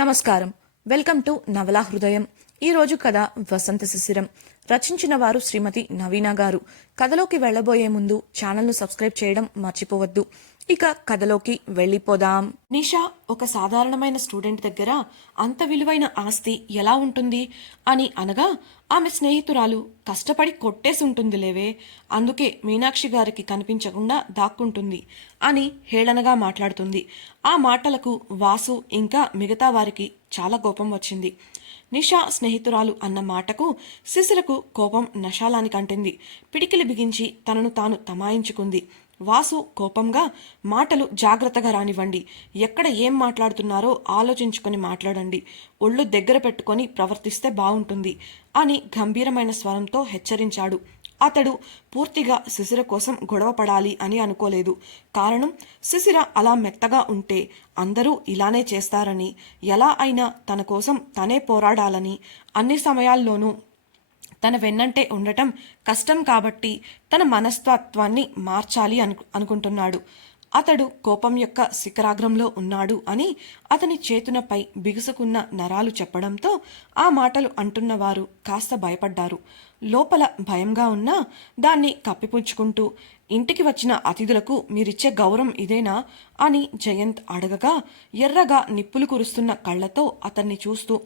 నమస్కారం. Welcome to నవలా హృదయం. ఈరోజు కథ వసంత శిశిరం. రచించిన వారు శ్రీమతి నవీన గారు. కథలోకి వెళ్లబోయే ముందు ఛానల్ను సబ్స్క్రైబ్ చేయడం మర్చిపోవద్దు. ఇక కథలోకి వెళ్ళిపోదాం. నిషా ఒక సాధారణమైన స్టూడెంట్ దగ్గర అంత విలువైన ఆస్తి ఎలా ఉంటుంది అని అనగా ఆమె స్నేహితురాలు కష్టపడి కొట్టేసి ఉంటుంది లేవే, అందుకే మీనాక్షి గారికి కనిపించకుండా దాక్కుంటుంది అని హేళనగా మాట్లాడుతుంది. ఆ మాటలకు వాసు ఇంకా మిగతా వారికి చాలా కోపం వచ్చింది. నిషా స్నేహితురాలు అన్న మాటకు శిశిరకు కోపం నశాలానికి అంటింది. పిడికిలి బిగించి తనను తాను తమాయించుకుంది. వాసు కోపంగా, మాటలు జాగ్రత్తగా రానివ్వండి, ఎక్కడ ఏం మాట్లాడుతున్నారో ఆలోచించుకొని మాట్లాడండి, ఒళ్ళు దగ్గర పెట్టుకొని ప్రవర్తిస్తే బాగుంటుంది అని గంభీరమైన స్వరంతో హెచ్చరించాడు. అతడు పూర్తిగా శిశిర కోసం గొడవ పడాలి అని అనుకోలేదు. కారణం, శిశిర అలా మెత్తగా ఉంటే అందరూ ఇలానే చేస్తారని, ఎలా అయినా తన కోసం తనే పోరాడాలని, అన్ని సమయాల్లోనూ తన వెన్నంటే ఉండటం కష్టం కాబట్టి తన మనస్తత్వాన్ని మార్చాలి అనుకుంటున్నాడు. అతడు కోపం యొక్క శిఖరాగ్రంలో ఉన్నాడు అని అతని చేతునపై బిగుసుకున్న నరాలు చెప్పడంతో ఆ మాటలు అంటున్నవారు కాస్త భయపడ్డారు. లోపల భయంగా ఉన్నా దాన్ని కప్పిపుచ్చుకుంటూ, ఇంటికి వచ్చిన అతిథులకు మీరిచ్చే గౌరవం ఇదేనా అని జయంత్ అడగగా, ఎర్రగా నిప్పులు కురుస్తున్న కళ్లతో అతన్ని చూస్తూ,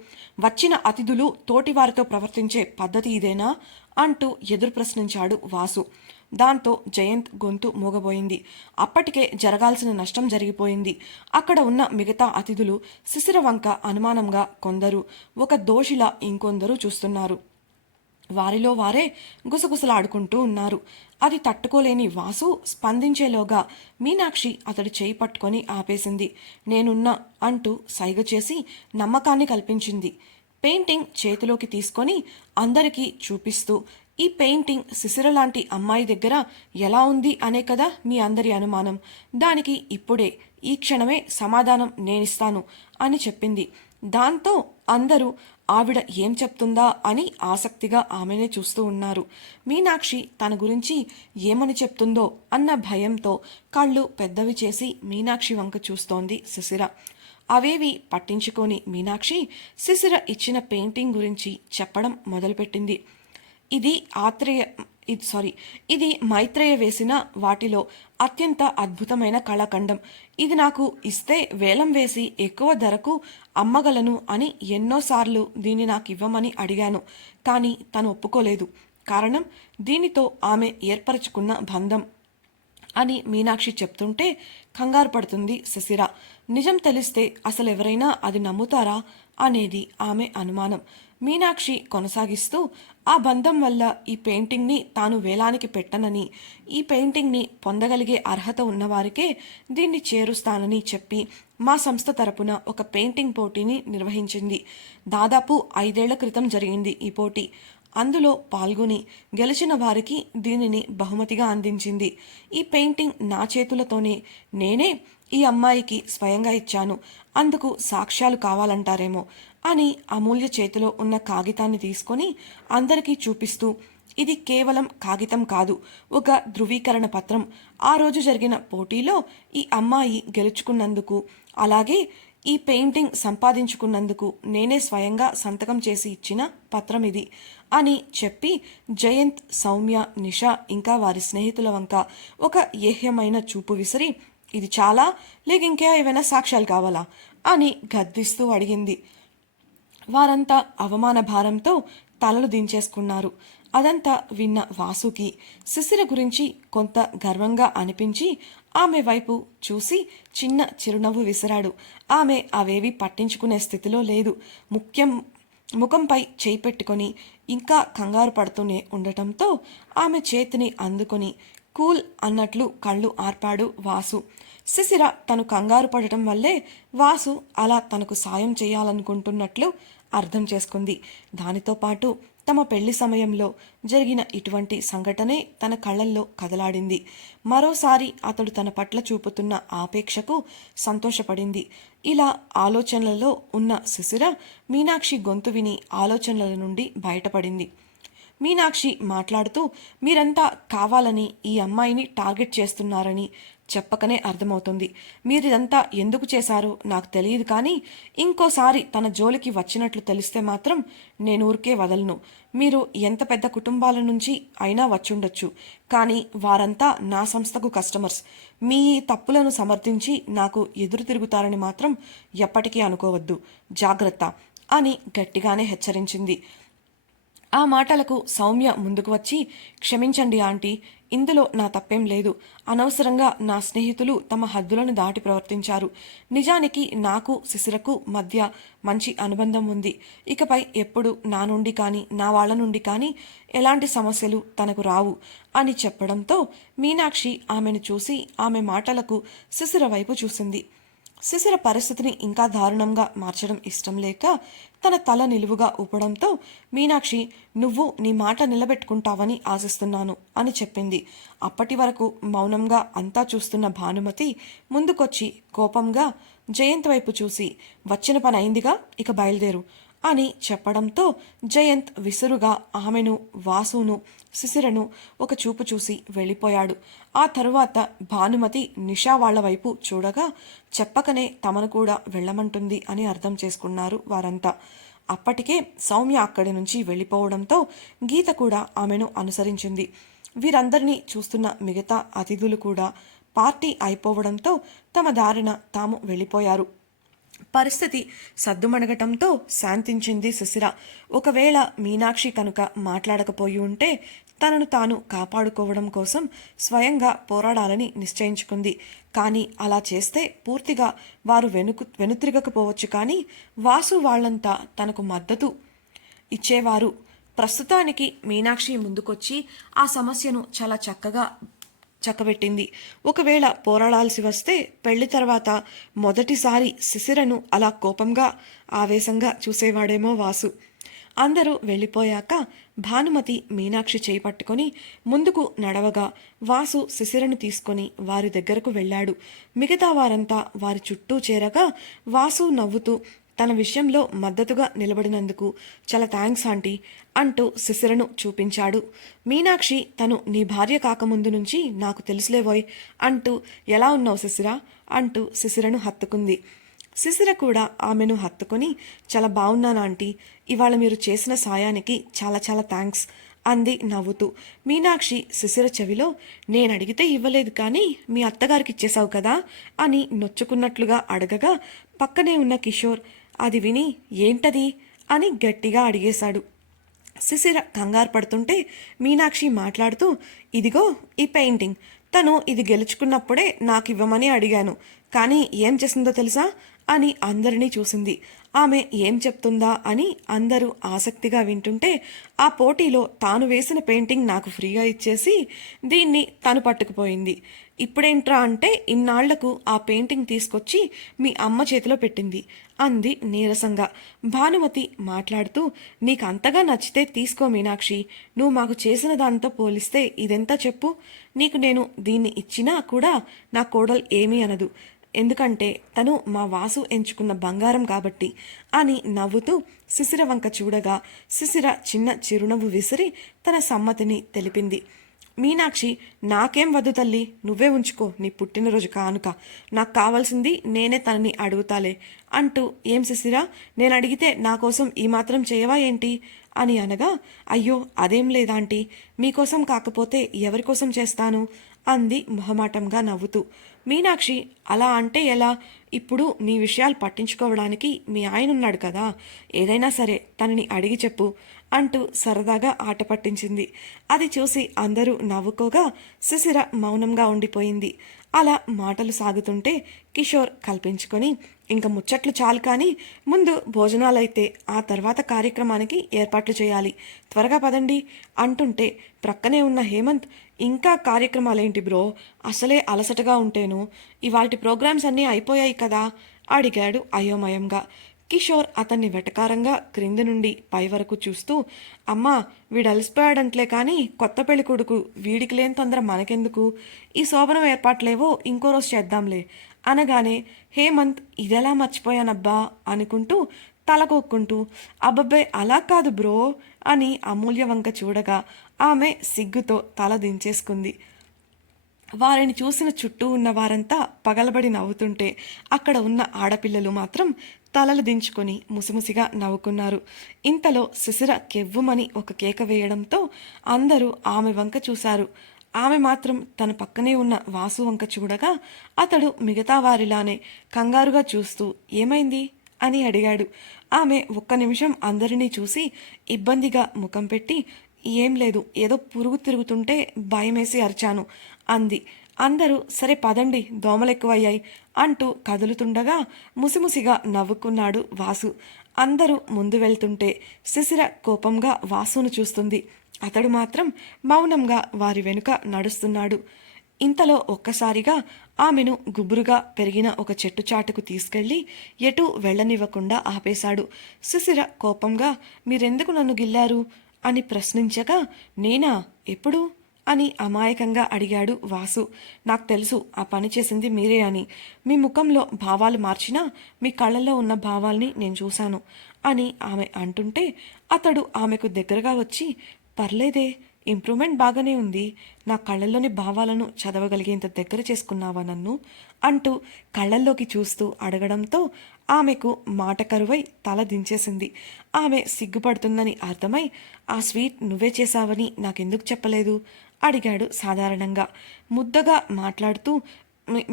వచ్చిన అతిథులు తోటివారితో ప్రవర్తించే పద్ధతి ఇదేనా అంటూ ఎదురు ప్రశ్నించాడు వాసు. దాంతో జయంత్ గొంతు మూగబోయింది. అప్పటికే జరగాల్సిన నష్టం జరిగిపోయింది. అక్కడ ఉన్న మిగతా అతిథులు శిశిర వంక అనుమానంగా కొందరు, ఒక దోషిలా ఇంకొందరు చూస్తున్నారు. వారిలో వారే గుసగుసలాడుకుంటూ ఉన్నారు. అది తట్టుకోలేని వాసు స్పందించేలోగా మీనాక్షి అతడి చేయి పట్టుకొని ఆపేసింది. నేనున్నా అంటూ సైగ చేసి నమ్మకాన్ని కల్పించింది. పెయింటింగ్ చేతిలోకి తీసుకొని అందరికీ చూపిస్తూ, ఈ పెయింటింగ్ శిశిర లాంటి అమ్మాయి దగ్గర ఎలా ఉంది అనే కదా మీ అందరి అనుమానం. దానికి ఇప్పుడే ఈ క్షణమే సమాధానం నేనిస్తాను అని చెప్పింది. దాంతో అందరూ ఆవిడ ఏం చెప్తుందా అని ఆసక్తిగా ఆమెనే చూస్తూ ఉన్నారు. మీనాక్షి తన గురించి ఏమని చెప్తుందో అన్న భయంతో కళ్ళు పెద్దవి చేసి మీనాక్షి వంక చూస్తోంది శిశిర. అవేవి పట్టించుకొని మీనాక్షి శిశిర ఇచ్చిన పెయింటింగ్ గురించి చెప్పడం మొదలుపెట్టింది. ఇది మైత్రేయ వేసిన వాటిలో అత్యంత అద్భుతమైన కళాఖండం. ఇది నాకు ఇస్తే వేలం వేసి ఎక్కువ ధరకు అమ్మగలను అని ఎన్నోసార్లు దీన్ని నాకు ఇవ్వమని అడిగాను. కానీ తను ఒప్పుకోలేదు. కారణం, దీనితో ఆమె ఏర్పరచుకున్న బంధం అని మీనాక్షి చెప్తుంటే కంగారు పడుతుంది శిశిర. నిజం తెలిస్తే అసలు ఎవరైనా అది నమ్ముతారా అనేది ఆమె అనుమానం. మీనాక్షి కొనసాగిస్తూ, ఆ బంధం వల్ల ఈ పెయింటింగ్ని తాను వేలానికి పెట్టనని, ఈ పెయింటింగ్ని పొందగలిగే అర్హత ఉన్నవారికే దీన్ని చేరుస్తానని చెప్పి మా సంస్థ తరపున ఒక పెయింటింగ్ పోటీని నిర్వహించింది. దాదాపు 5 ఏళ్ల క్రితం జరిగింది ఈ పోటీ. అందులో పాల్గొని గెలిచిన వారికి దీనిని బహుమతిగా అందించింది. ఈ పెయింటింగ్ నా చేతులతోనే నేనే ఈ అమ్మాయికి స్వయంగా ఇచ్చాను. అందుకు సాక్ష్యాలు కావాలంటారేమో అని అమూల్య చేతిలో ఉన్న కాగితాన్ని తీసుకొని అందరికీ చూపిస్తూ, ఇది కేవలం కాగితం కాదు, ఒక ధృవీకరణ పత్రం. ఆ రోజు జరిగిన పోటీలో ఈ అమ్మాయి గెలుచుకున్నందుకు, అలాగే ఈ పెయింటింగ్ సంపాదించుకున్నందుకు నేనే స్వయంగా సంతకం చేసి ఇచ్చిన పత్రం ఇది అని చెప్పి జయంత్, సౌమ్య, నిషా ఇంకా వారి స్నేహితుల వంక ఒక ఏహ్యమైన చూపు విసిరి, ఇది చాలా, లేక ఇంకా ఏవైనా సాక్ష్యాలు కావాలా అని గద్దిస్తూ అడిగింది. వారంతా అవమాన భారంతో తలలు దించేసుకున్నారు. అదంతా విన్న వాసుకి శిశిర గురించి కొంత గర్వంగా అనిపించి ఆమె వైపు చూసి చిన్న చిరునవ్వు విసిరాడు. ఆమె అవేవి పట్టించుకునే స్థితిలో లేదు. ముఖంపై చేయి పెట్టుకొని ఇంకా కంగారు పడుతూనే ఉండటంతో ఆమె చేతిని అందుకొని కూల్ అన్నట్లు కళ్ళు ఆర్పాడు వాసు. శిశిర తను కంగారు పడటం వల్లే వాసు అలా తనకు సాయం చేయాలనుకుంటున్నట్లు అర్థం చేసుకుంది. దానితో పాటు తమ పెళ్లి సమయంలో జరిగిన ఇటువంటి సంఘటనే తన కళ్ళల్లో కదలాడింది. మరోసారి అతడు తన పట్ల చూపుతున్న ఆపేక్షకు సంతోషపడింది. ఇలా ఆలోచనలలో ఉన్న శిశిర మీనాక్షి గొంతు విని ఆలోచనల నుండి బయటపడింది. మీనాక్షి మాట్లాడుతూ, మీరంతా కావాలని ఈ అమ్మాయిని టార్గెట్ చేస్తున్నారని, చెప్పకనే అర్థమవుతుంది. మీరిదంతా ఎందుకు చేశారో నాకు తెలియదు, కానీ ఇంకోసారి తన జోలికి వచ్చినట్లు తెలిస్తే మాత్రం నేను ఊరికే వదలను. మీరు ఎంత పెద్ద కుటుంబాల నుంచి అయినా వచ్చుండొచ్చు, కానీ వారంతా నా సంస్థకు కస్టమర్స్. మీ ఈ తప్పులను సమర్థించి నాకు ఎదురు తిరుగుతారని మాత్రం ఎప్పటికీ అనుకోవద్దు. జాగ్రత్త అని గట్టిగానే హెచ్చరించింది. ఆ మాటలకు సౌమ్య ముందుకు వచ్చి, క్షమించండి ఆంటీ, ఇందులో నా తప్పేం లేదు. అనవసరంగా నా స్నేహితులు తమ హద్దులను దాటి ప్రవర్తించారు. నిజానికి నాకు శిశిరకు మధ్య మంచి అనుబంధం ఉంది. ఇకపై ఎప్పుడు నా నుండి కానీ నా వాళ్ళ నుండి కానీ ఎలాంటి సమస్యలు తనకు రావు అని చెప్పడంతో మీనాక్షి ఆమెను చూసి ఆమె మాటలకు శిశిర వైపు చూసింది. శిశిర పరిస్థితిని ఇంకా దారుణంగా మార్చడం ఇష్టం లేక తన తల నిలువుగా ఊపడంతో మీనాక్షి, నువ్వు నీ మాట నిలబెట్టుకుంటావని ఆశిస్తున్నాను అని చెప్పింది. అప్పటి వరకు మౌనంగా అంతా చూస్తున్న భానుమతి ముందుకొచ్చి కోపంగా జయంత్ వైపు చూసి, వచ్చిన పని అయిందిగా, ఇక బయలుదేరు అని చెప్పడంతో జయంత్ విసురుగా ఆమెను, వాసును, శిశిరను ఒక చూపు చూసి వెళ్ళిపోయాడు. ఆ తరువాత భానుమతి నిషా వాళ్ల వైపు చూడగా చెప్పకనే తమను కూడా వెళ్ళమంటుంది అని అర్థం చేసుకున్నారు వారంతా. అప్పటికే సౌమ్య అక్కడి నుంచి వెళ్ళిపోవడంతో గీత కూడా ఆమెను అనుసరించింది. వీరందరినీ చూస్తున్న మిగతా అతిథులు కూడా పార్టీ అయిపోవడంతో తమ దారిన తాము వెళ్ళిపోయారు. పరిస్థితి సద్దుమణగటంతో శాంతించింది శిశిర. ఒకవేళ మీనాక్షి కనుక మాట్లాడకపోయి ఉంటే తనను తాను కాపాడుకోవడం కోసం స్వయంగా పోరాడాలని నిశ్చయించుకుంది. కానీ అలా చేస్తే పూర్తిగా వారు వెనుతిరగకపోవచ్చు, కానీ వాసు వాళ్లంతా తనకు మద్దతు ఇచ్చేవారు. ప్రస్తుతానికి మీనాక్షి ముందుకొచ్చి ఆ సమస్యను చాలా చక్కబెట్టింది. ఒకవేళ పోరాడాల్సి వస్తే పెళ్లి తర్వాత మొదటిసారి శిశిరను అలా కోపంగా ఆవేశంగా చూసేవాడేమో వాసు. అందరూ వెళ్ళిపోయాక భానుమతి మీనాక్షి చేయి పట్టుకొని ముందుకు నడవగా వాసు శిశిరను తీసుకొని వారి దగ్గరకు వెళ్ళాడు. మిగతా వారంతా వారి చుట్టూ చేరగా వాసు నవ్వుతూ తన విషయంలో మద్దతుగా నిలబడినందుకు చాలా థ్యాంక్స్ ఆంటీ అంటూ శిశిరను చూపించాడు. మీనాక్షి తను నీ భార్య కాకముందు నుంచి నాకు తెలుసులేవోయ్ అంటూ, ఎలా ఉన్నావు శిశిర అంటూ శిశిరను హత్తుకుంది. శిశిర కూడా ఆమెను హత్తుకొని, చాలా బాగున్నాను ఆంటీ, ఇవాళ మీరు చేసిన సాయానికి చాలా చాలా థ్యాంక్స్ అంది నవ్వుతూ. మీనాక్షి శిశిర చెవిలో, నేనడిగితే ఇవ్వలేదు కానీ మీ అత్తగారికి ఇచ్చేశావు కదా అని నొచ్చుకున్నట్లుగా అడగగా పక్కనే ఉన్న కిషోర్ అది విని ఏంటది అని గట్టిగా అడిగేశాడు. శిశిర కంగారు పడుతుంటే మీనాక్షి మాట్లాడుతూ, ఇదిగో ఈ పెయింటింగ్, తను ఇది గెలుచుకున్నప్పుడే నాకు ఇవ్వమని అడిగాను, కానీ ఏం చేసిందో తెలుసా అని అందరినీ చూసింది. ఆమె ఏం చెప్తుందా అని అందరూ ఆసక్తిగా వింటుంటే ఆ పోటీలో తాను వేసిన పెయింటింగ్ నాకు ఫ్రీగా ఇచ్చేసి దీన్ని తను పట్టుకుపోయింది. ఇప్పుడేంట్రా అంటే ఇన్నాళ్లకు ఆ పెయింటింగ్ తీసుకొచ్చి మీ అమ్మ చేతిలో పెట్టింది అంది నీరసంగా. భానుమతి మాట్లాడుతూ, నీకు అంతగా నచ్చితే తీసుకో మీనాక్షి, నువ్వు మాకు చేసిన దాంతో పోలిస్తే ఇదెంత చెప్పు. నీకు నేను దీన్ని ఇచ్చినా కూడా నా కోడలు ఏమీ అనదు, ఎందుకంటే తను మా వాసు ఎంచుకున్న బంగారం కాబట్టి అని నవ్వుతూ శిశిర వంక చూడగా శిశిర చిన్న చిరునవ్వు విసిరి తన సమ్మతిని తెలిపింది. మీనాక్షి, నాకేం వద్దు తల్లి, నువ్వే ఉంచుకో, నీ పుట్టినరోజు కానుక, నాకు కావాల్సింది నేనే తనని అడుగుతాలే అంటూ, ఏం శిశిర, నేను అడిగితే నా కోసం ఈ మాత్రం చేయవా ఏంటి అని అనగా, అయ్యో అదేం లేదాంటీ, మీకోసం కాకపోతే ఎవరికోసం చేస్తాను అంది మొహమాటంగా నవ్వుతూ. మీనాక్షి, అలా అంటే ఎలా, ఇప్పుడు నీ విషయాలు పట్టించుకోవడానికి మీ ఆయన ఉన్నాడు కదా, ఏదైనా సరే తనని అడిగి చెప్పు అంటూ సరదాగా ఆట పట్టించింది. అది చూసి అందరూ నవ్వుకోగా శిశిర మౌనంగా ఉండిపోయింది. అలా మాటలు సాగుతుంటే కిషోర్ కల్పించుకొని, ఇంక ముచ్చట్లు చాలు కానీ ముందు భోజనాలైతే ఆ తర్వాత కార్యక్రమానికి ఏర్పాట్లు చేయాలి, త్వరగా పదండి అంటుంటే ప్రక్కనే ఉన్న హేమంత్, ఇంకా కార్యక్రమాలేంటి బ్రో, అసలే అలసటగా ఉంటేను, ఇవాల్టి ప్రోగ్రామ్స్ అన్నీ అయిపోయాయి కదా అడిగాడు అయోమయంగా. కిషోర్ అతన్ని వెటకారంగా క్రింది నుండి పై వరకు చూస్తూ, అమ్మా వీడు అలసిపోయాడంట్లే కానీ కొత్త పెళ్లి కొడుకు, వీడికి లేని తొందర మనకెందుకు, ఈ శోభనం ఏర్పాట్లేవో ఇంకో రోజు చేద్దాంలే అనగానే హేమంత్ ఇదెలా మర్చిపోయానబ్బా అనుకుంటూ తలకొక్కుంటూ, అబ్బబ్బే అలా కాదు బ్రో అని అమూల్య వంక చూడగా ఆమె సిగ్గుతో తల దించేసుకుంది. వారిని చూసిన చుట్టూ ఉన్న వారంతా పగలబడి నవ్వుతుంటే అక్కడ ఉన్న ఆడపిల్లలు మాత్రం తలలు దించుకొని ముసిముసిగా నవ్వుకున్నారు. ఇంతలో శిశిర కెవ్వుమని ఒక కేక వేయడంతో అందరూ ఆమె వంక చూశారు. ఆమె మాత్రం తన పక్కనే ఉన్న వాసు వంక చూడగా అతడు మిగతా వారిలానే కంగారుగా చూస్తూ ఏమైంది అని అడిగాడు. ఆమె ఒక్క నిమిషం అందరినీ చూసి ఇబ్బందిగా ముఖం పెట్టి ఏం లేదు, ఏదో పురుగు తిరుగుతుంటే భయమేసి అరిచాను అంది. అందరూ సరే పదండి, దోమలెక్కువయ్యాయి అంటూ కదులుతుండగా ముసిముసిగా నవ్వుకున్నాడు వాసు. అందరూ ముందు వెళ్తుంటే శిశిర కోపంగా వాసును చూస్తుంది. అతడు మాత్రం మౌనంగా వారి వెనుక నడుస్తున్నాడు. ఇంతలో ఒక్కసారిగా ఆమెను గుబురుగా పెరిగిన ఒక చెట్టు చాటుకు తీసుకెళ్లి ఎటూ వెళ్లనివ్వకుండా ఆపేశాడు. శిశిర కోపంగా మీరెందుకు నన్ను గిల్లారు అని ప్రశ్నించగా నేనా ఎప్పుడు అని అమాయకంగా అడిగాడు వాసు. నాకు తెలుసు ఆ పని చేసింది మీరే అని. మీ ముఖంలో భావాలు మార్చినా మీ కళ్ళల్లో ఉన్న భావాల్ని నేను చూశాను అని ఆమె అంటుంటే అతడు ఆమెకు దగ్గరగా వచ్చి పర్లేదే, ఇంప్రూవ్మెంట్ బాగానే ఉంది, నా కళ్ళల్లోని భావాలను చదవగలిగేంత దగ్గర చేసుకున్నావా నన్ను అంటూ కళ్ళల్లోకి చూస్తూ అడగడంతో ఆమెకు మాట కరువై తల దించేసింది. ఆమె సిగ్గుపడుతుందని అర్థమై ఆ స్వీట్ నువ్వే చేశావని నాకెందుకు చెప్పలేదు అడిగాడు సాధారణంగా. ముద్దగా మాట్లాడుతూ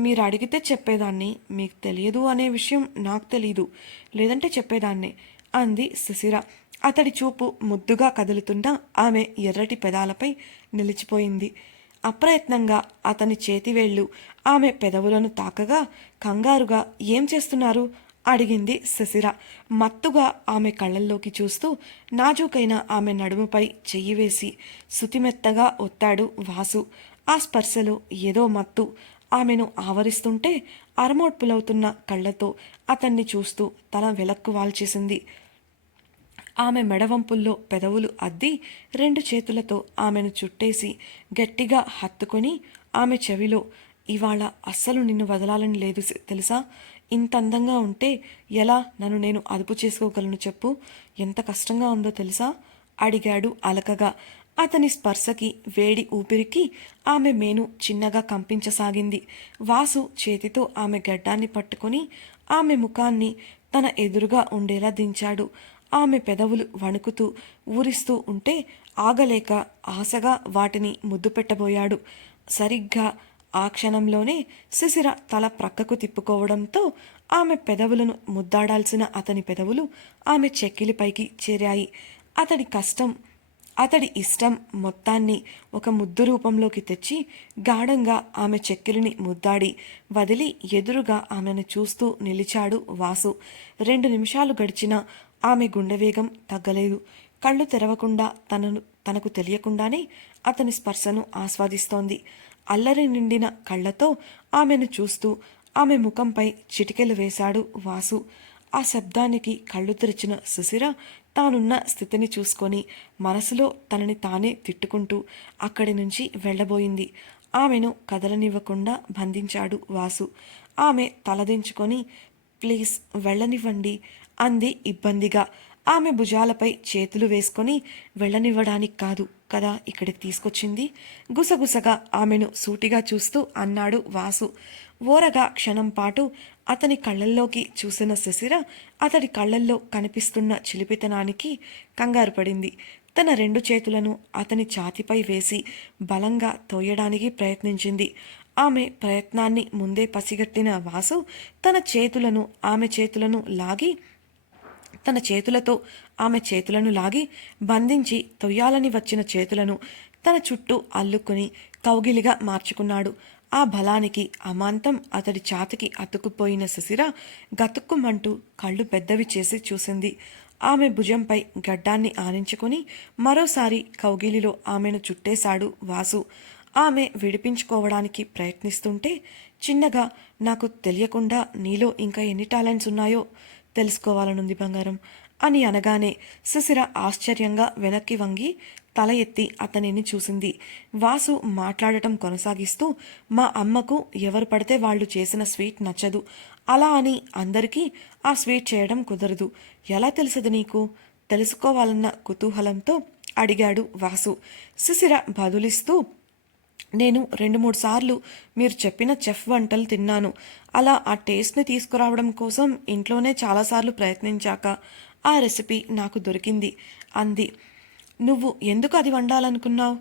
మీరు అడిగితే చెప్పేదాన్ని, మీకు తెలియదు అనే విషయం నాకు తెలీదు, లేదంటే చెప్పేదాన్నే అంది శిశిర. అతడి చూపు ముద్దుగా కదులుతున్న ఆమె ఎర్రటి పెదాలపై నిలిచిపోయింది. అప్రయత్నంగా అతని చేతివేళ్లు ఆమె పెదవులను తాకగా కంగారుగా ఏం చేస్తున్నారు అడిగింది శిశిర. మత్తుగా ఆమె కళ్ళల్లోకి చూస్తూ నాజూకైన ఆమె నడుముపై చెయ్యి వేసి శుతిమెత్తగా ఒత్తాడు వాసు. ఆ స్పర్శలో ఏదో మత్తు ఆమెను ఆవరిస్తుంటే అరమోడ్పులవుతున్న కళ్ళతో అతన్ని చూస్తూ తల వెలక్కు వాల్చేసింది. ఆమె మెడవంపుల్లో పెదవులు అద్ది 2 చేతులతో ఆమెను చుట్టేసి గట్టిగా హత్తుకొని ఆమె చెవిలో ఇవాళ అస్సలు నిన్ను వదలాలని లేదు తెలుసా, ఇంత అందంగా ఉంటే ఎలా నన్ను నేను అదుపు చేసుకోగలను చెప్పు, ఎంత కష్టంగా ఉందో తెలుసా అడిగాడు అలకగా. అతని స్పర్శకి వేడి ఊపిరికి ఆమె మేను చిన్నగా కంపించసాగింది. వాసు చేతితో ఆమె గడ్డాన్ని పట్టుకొని ఆమె ముఖాన్ని తన ఎదురుగా ఉండేలా దించాడు. ఆమె పెదవులు వణుకుతూ ఊరిస్తూ ఉంటే ఆగలేక ఆశగా వాటిని ముద్దు పెట్టబోయాడు. సరిగ్గా ఆ క్షణంలోనే శిశిర తల ప్రక్కకు తిప్పుకోవడంతో ఆమె పెదవులను ముద్దాడాల్సిన అతని పెదవులు ఆమె చెక్కిలిపైకి చేరాయి. అతడి ఇష్టం మొత్తాన్ని ఒక ముద్దు రూపంలోకి తెచ్చి గాఢంగా ఆమె చెక్కిలిని ముద్దాడి వదిలి ఎదురుగా ఆమెను చూస్తూ నిలిచాడు వాసు. 2 నిమిషాలు గడిచినా ఆమె గుండె వేగం తగ్గలేదు. కళ్ళు తెరవకుండా తనకు తెలియకుండానే అతని స్పర్శను ఆస్వాదిస్తోంది. అల్లరి నిండిన కళ్ళతో ఆమెను చూస్తూ ఆమె ముఖంపై చిటికెలు వేశాడు వాసు. ఆ శబ్దానికి కళ్ళు తెరిచిన సుశిర తానున్న స్థితిని చూసుకొని మనసులో తనని తానే తిట్టుకుంటూ అక్కడి నుంచి వెళ్ళబోయింది. ఆమెను కదలనివ్వకుండా బంధించాడు వాసు. ఆమె తలదించుకొని ప్లీజ్ వెళ్ళనివ్వండి అంది ఇబ్బందిగా. ఆమె భుజాలపై చేతులు వేసుకొని వెళ్ళనివ్వడానికి కాదు కదా ఇక్కడికి తీసుకొచ్చింది, గుసగుసగా ఆమెను సూటిగా చూస్తూ అన్నాడు వాసు. ఓరగా క్షణం పాటు అతని కళ్ళల్లోకి చూసిన శిశిర అతడి కళ్ళల్లో కనిపిస్తున్న చిలిపితనానికి కంగారు పడింది. తన 2 చేతులను అతని ఛాతీపై వేసి బలంగా తోయడానికి ప్రయత్నించింది. ఆమె ప్రయత్నాన్ని ముందే పసిగట్టిన వాసు తన చేతులతో ఆమె చేతులను లాగి బంధించి తొయ్యాలని వచ్చిన చేతులను తన చుట్టూ అల్లుకుని కౌగిలిగా మార్చుకున్నాడు. ఆ బలానికి అమాంతం అతడి ఛాతికి అతుక్కుపోయిన శిశిర గతుక్కుమంటూ కళ్ళు పెద్దవి చేసి చూసింది. ఆమె భుజంపై గడ్డాన్ని ఆనించుకుని మరోసారి కౌగిలిలో ఆమెను చుట్టేశాడు వాసు. ఆమె విడిపించుకోవడానికి ప్రయత్నిస్తుంటే చిన్నగా నాకు తెలియకుండా నీలో ఇంకా ఎన్ని టాలెంట్స్ ఉన్నాయో తెలుసుకోవాలనుంది బంగారం అని అనగానే శిశిర ఆశ్చర్యంగా వెనక్కి వంగి తల ఎత్తి అతనిని చూసింది. వాసు మాట్లాడటం కొనసాగిస్తూ మా అమ్మకు ఎవరు పడితే వాళ్ళు చేసిన స్వీట్ నచ్చదు, అలా అని అందరికీ ఆ స్వీట్ చేయడం కుదరదు, ఎలా తెలుసది నీకు, తెలుసుకోవాలన్న కుతూహలంతో అడిగాడు వాసు. శిశిర బదులిస్తూ నేను 2-3 సార్లు మీరు చెప్పిన చెఫ్ వంటలు తిన్నాను. అలా ఆ టేస్ట్‌ని తీసుకురావడం కోసం ఇంట్లోనే చాలాసార్లు ప్రయత్నించాక ఆ రెసిపీ నాకు దొరికింది అంది. నువ్వు ఎందుకు అది వండాలనుకున్నావు?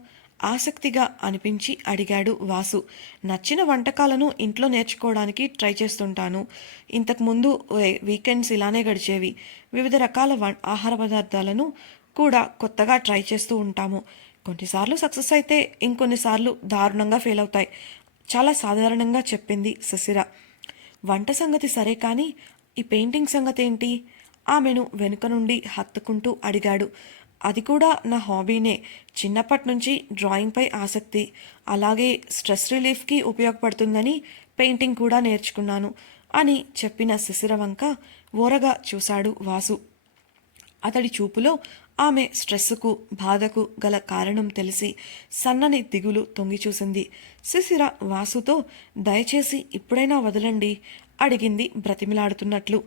ఆసక్తిగా అనిపించి అడిగాడు వాసు. నచ్చిన వంటకాలను ఇంట్లో నేర్చుకోవడానికి ట్రై చేస్తుంటాను. ఇంతకుముందు వీకెండ్స్ ఇలానే గడిచేవి. వివిధ రకాల ఆహార పదార్థాలను కూడా కొత్తగా ట్రై చేస్తూ ఉంటాము. కొన్నిసార్లు సక్సెస్ అయితే ఇంకొన్నిసార్లు దారుణంగా ఫెయిల్ అవుతాయి. చాలా సాధారణంగా చెప్పింది శశిర. వంట సంగతి సరే కానీ ఈ పెయింటింగ్ సంగతి ఏంటి? ఆమెను వెనుక నుండి హత్తుకుంటూ అడిగాడు. అది కూడా నా హాబీనే. చిన్నప్పటి నుంచి డ్రాయింగ్పై ఆసక్తి. అలాగే స్ట్రెస్ రిలీఫ్కి ఉపయోగపడుతుందని పెయింటింగ్ కూడా నేర్చుకున్నాను అని చెప్పిన శశిర వంక ఓరగా చూశాడు వాసు. అతడి చూపులో ఆమె స్ట్రెస్సుకు బాధకు గల కారణం తెలిసి సన్నని దిగులు తొంగి చూసింది. శిశిర వాసుతో దయచేసి ఇప్పుడైనా వదలండి అడిగింది బ్రతిమిలాడుతున్నట్లు.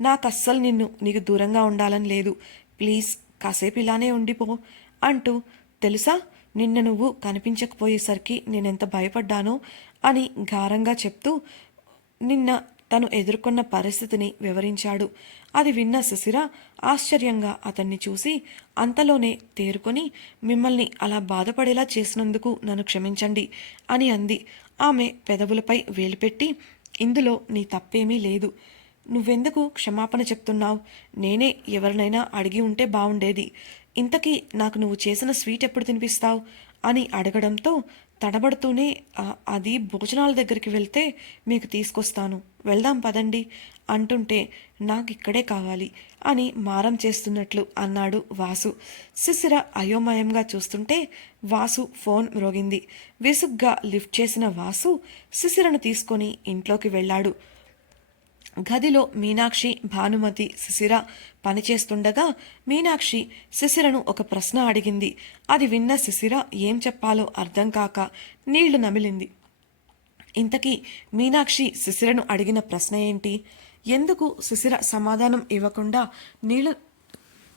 నాకస్సలు నీకు దూరంగా ఉండాలని లేదు. ప్లీజ్ కాసేపు ఇలానే ఉండిపో అంటూ తెలుసా నిన్న నువ్వు కనిపించకపోయేసరికి నేనెంత భయపడ్డానో అని గారంగా చెప్తూ నిన్న తను ఎదుర్కొన్న పరిస్థితిని వివరించాడు. అది విన్న శశిర ఆశ్చర్యంగా అతన్ని చూసి అంతలోనే తేరుకొని మిమ్మల్ని అలా బాధపడేలా చేసినందుకు నన్ను క్షమించండి అని అంది. ఆమె పెదవులపై వేలుపెట్టి ఇందులో నీ తప్పేమీ లేదు. నువ్వెందుకు క్షమాపణ చెప్తున్నావు? నేనే ఎవరినైనా అడిగి ఉంటే బావుండేది. ఇంతకీ నాకు నువ్వు చేసిన స్వీట్ ఎప్పుడు తినిపిస్తావు అని అడగడంతో తడబడుతూనే అది భోజనాల దగ్గరికి వెళ్తే మీకు తీసుకొస్తాను, వెళ్దాం పదండి అంటుంటే నాకిక్కడే కావాలి అని మారం చేస్తున్నట్లు అన్నాడు వాసు. శిశిర అయోమయంగా చూస్తుంటే వాసు ఫోన్ మ్రోగింది. విసుగ్గా లిఫ్ట్ చేసిన వాసు శిశిరను తీసుకొని ఇంట్లోకి వెళ్ళాడు. గదిలో మీనాక్షి, భానుమతి, శిశిర పనిచేస్తుండగా మీనాక్షి శిశిరను ఒక ప్రశ్న అడిగింది. అది విన్న శిశిర ఏం చెప్పాలో అర్థం కాక నీళ్లు నమిలింది. ఇంతకీ మీనాక్షి శిశిరను అడిగిన ప్రశ్న ఏంటి? ఎందుకు శిశిర సమాధానం ఇవ్వకుండా నీళ్లు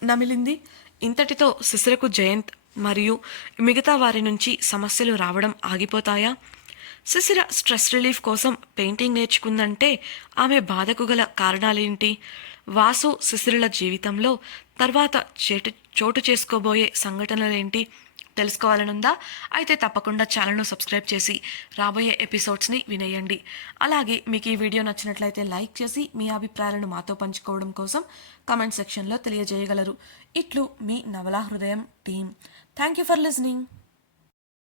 నమిలింది? ఇంతటితో శిశిరకు జయంత్ మరియు మిగతా వారి నుంచి సమస్యలు రావడం ఆగిపోతాయా? శిశిర స్ట్రెస్ రిలీఫ్ కోసం పెయింటింగ్ నేర్చుకుందంటే ఆమె బాధకు గల కారణాలేంటి? వాసు శిశిరల జీవితంలో తర్వాత చోటు చేసుకోబోయే సంఘటనలేంటి తెలుసుకోవాలనుందా? అయితే తప్పకుండా ఛానల్ను సబ్స్క్రైబ్ చేసి రాబోయే ఎపిసోడ్స్ని వినేయండి. అలాగే మీకు ఈ వీడియో నచ్చినట్లయితే లైక్ చేసి మీ అభిప్రాయాలను మాతో పంచుకోవడం కోసం కామెంట్ సెక్షన్లో తెలియజేయగలరు. ఇట్లు మీ నవలా హృదయం team. Thank you for listening.